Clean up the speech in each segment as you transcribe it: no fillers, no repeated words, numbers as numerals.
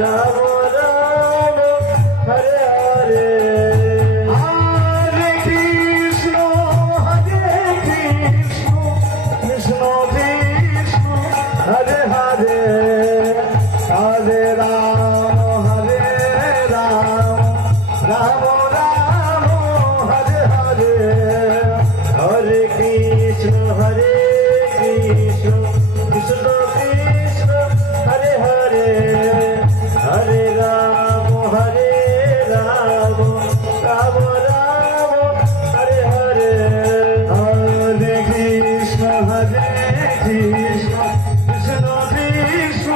রাম রাম হরে হরে হরে কৃষ্ণ কৃষ্ণ কৃষ্ণ হরে হরে হরে রাম রাম রাম হরে হরে হরে কৃষ্ণ কৃষ্ণ কৃষ্ণ হরে হরে হরে রাম রাম রাম হরে হরে হরে কৃষ্ণ কৃষ্ণ কৃষ্ণ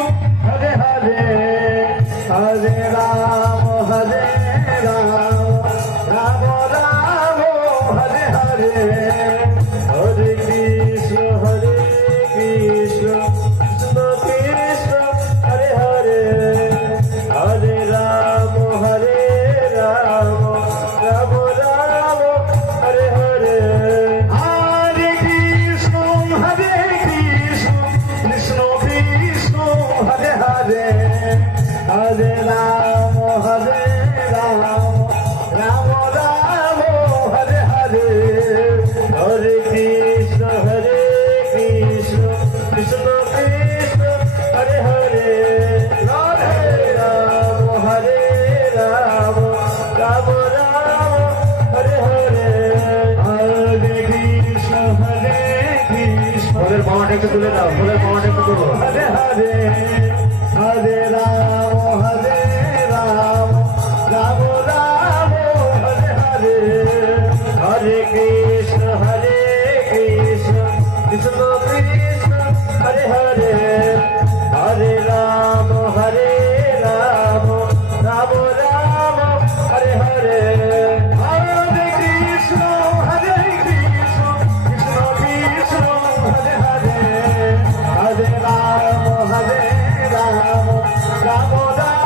হরে হরে হরে রাম রাম রাম হরে হরে হরে কৃষ্ণ কৃষ্ণ কৃষ্ণ হরে হরে হরে রাম রাম রাম হরে হরে হরে কৃষ্ণ কৃষ্ণ কৃষ্ণ হরে হরে হরে রাম রাম রাম রাম হরে হরে হরে কৃষ্ণ কৃষ্ণ কৃষ্ণ হরে হরে রাধে রাম রাম রাম রাম হরে হরে হরে কৃষ্ণ ফুলের পাওয়াটা একটু তুলে দাও ফুলের পাওয়াটা একটু তুলো হরে হরে হরে রাম রাম রাম রাম হরে হরে হরে কৃষ্ণ কৃষ্ণ কৃষ্ণ হরে হরে হরে রাম রাম রাম হরে হরে হরে কৃষ্ণ কৃষ্ণ কৃষ্ণ হরে হরে হরে রাম রাম রাম রাম